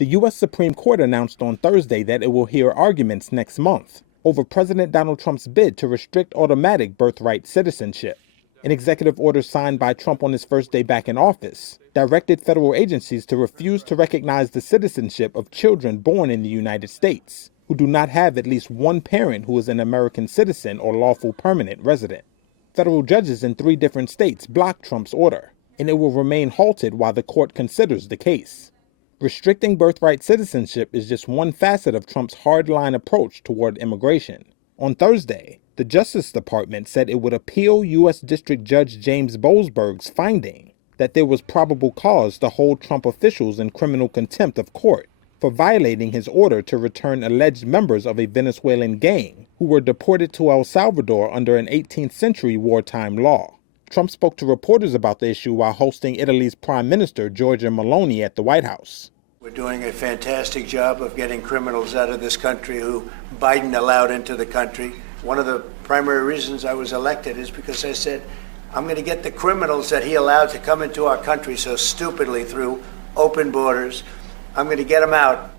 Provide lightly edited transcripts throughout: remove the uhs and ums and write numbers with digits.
The U.S. Supreme Court announced on Thursday that it will hear arguments next month over President Donald Trump's bid to restrict automatic birthright citizenship. An executive order signed by Trump on his first day back in office directed federal agencies to refuse to recognize the citizenship of children born in the United States who do not have at least one parent who is an American citizen or lawful permanent resident. Federal judges in 3 different states blocked Trump's order, and it will remain halted while the court considers the case. Restricting birthright citizenship is just one facet of Trump's hardline approach toward immigration. On Thursday, the Justice Department said it would appeal U.S. District Judge James Boasberg's finding that there was probable cause to hold Trump officials in criminal contempt of court for violating his order to return alleged members of a Venezuelan gang who were deported to El Salvador under an 18th century wartime law. Trump spoke to reporters about the issue while hosting Italy's Prime Minister Giorgia Meloni at the White House. We're doing a fantastic job of getting criminals out of this country who Biden allowed into the country. One of the primary reasons I was elected is because I said, I'm going to get the criminals that he allowed to come into our country so stupidly through open borders. I'm going to get them out.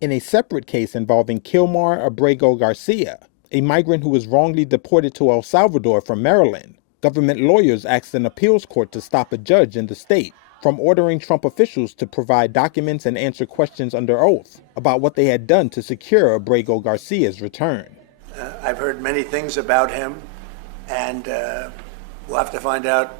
In a separate case involving Kilmar Abrego Garcia, a migrant who was wrongly deported to El Salvador from Maryland, government lawyers asked an appeals court to stop a judge in the state from ordering Trump officials to provide documents and answer questions under oath about what they had done to secure Abrego Garcia's return. I've heard many things about him, and we'll have to find out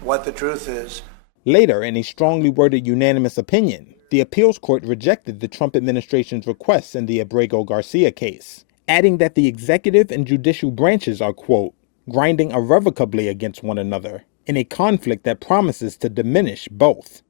what the truth is. Later, in a strongly worded unanimous opinion, the appeals court rejected the Trump administration's requests in the Abrego Garcia case, adding that the executive and judicial branches are, quote, grinding irrevocably against one another in a conflict that promises to diminish both.